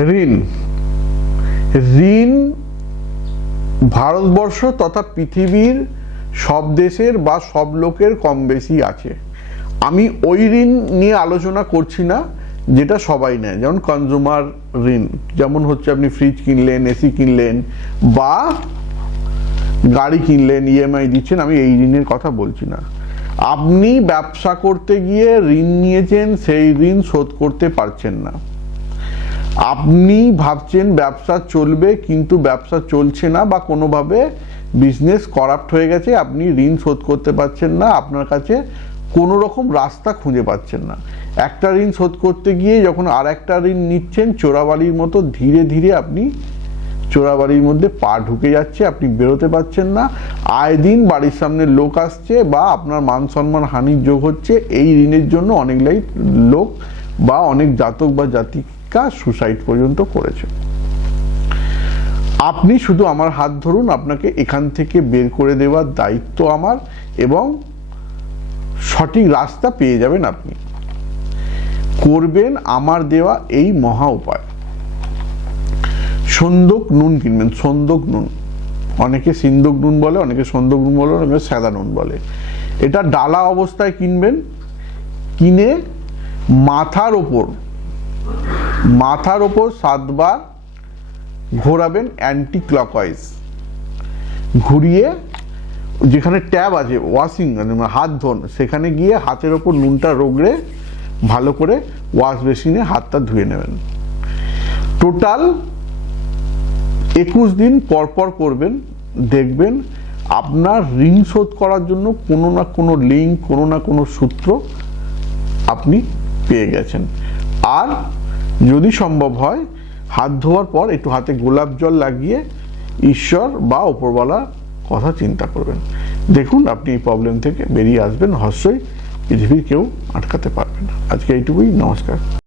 ঋণ। ঋণ ভারতবর্ষ তথা পৃথিবীর সব দেশের বা সব লোকের কম বেশি আছে। আমি ওই ঋণ নিয়ে আলোচনা করছি না, যেটা সবাই নেয়, যেমন কনজুমার ঋণ, যেমন হচ্ছে আপনি ফ্রিজ কিনলেন এসি কিনলেন, বা গাড়ি কিনলেন ইএমআই দিচ্ছেন, আমি এই ঋণের কথা বলছি না। আপনি ব্যবসা করতে গিয়ে ঋণ নিয়েছেন, সেই ঋণ শোধ করতে পারছেন না। আপনি ভাবছেন ব্যবসা চলবে, কিন্তু ব্যবসা চলছে না বা কোনোভাবে বিজনেস করাপ্ট হয়ে গেছে, আপনি ঋণ শোধ করতে পারছেন না, আপনার কাছে কোনো রকম রাস্তা খুঁজে পাচ্ছেন না। একটা ঋণ শোধ করতে গিয়ে যখন আর একটা ঋণ নিচ্ছেন, চোরাবালির মতো ধীরে ধীরে আপনি চোরাবাড়ির মধ্যে পা ঢুকে যাচ্ছে, আপনি বেরোতে পারছেন না। আয় দিন বাড়ির সামনে লোক আসছে বা আপনার মান সম্মান হানির যোগ হচ্ছে, এই ঋণের জন্য অনেক লোক বা অনেক জাতক বা জাতিকা সুসাইড পর্যন্ত করেছে। আপনি শুধু আমার হাত ধরুন, আপনাকে এখান থেকে বের করে দেওয়ার দায়িত্ব আমার এবং সঠিক রাস্তা পেয়ে যাবেন আপনি। করবেন আমার দেওয়া এই মহা উপায়। সন্দক নুন কিনবেন, সন্দক নুন। অনেকে সিন্দক নুন বলে, অনেকে সন্দক নুন বলে, অনেকে সাদা নুন বলে। এটা ডালা অবস্থায় কিনবেন, কিনে মাথার ওপর মাথার ওপর সাতবার ঘোরাবেন অ্যান্টি ক্লকওয়াইজ ঘুরিয়ে যেখানে ট্যাব আছে ওয়াশিং মানে হাত ধোন, সেখানে গিয়ে হাতের ওপর নুনটা রোগড়ে ভালো করে ওয়াশ বেসিনে হাতটা ধুয়ে নেবেন। টোটাল একুশ দিন পরপর করবেন, দেখবেন আপনার ঋণ শোধ করার জন্য কোনো না কোনো লিঙ্ক কোনো না কোনো সূত্র আপনি পেয়ে গেছেন। আর যদি সম্ভব হয়, হাত ধোয়ার পর একটু হাতে গোলাপ জল লাগিয়ে ঈশ্বর বা ওপরওয়ালা কথা চিন্তা করবেন। দেখুন, আপনি এই প্রবলেম থেকে বেরিয়ে আসবেন। হস্যই পৃথিবীর কেউ আটকাতে পারবে না। আজকে এইটুকুই। নমস্কার।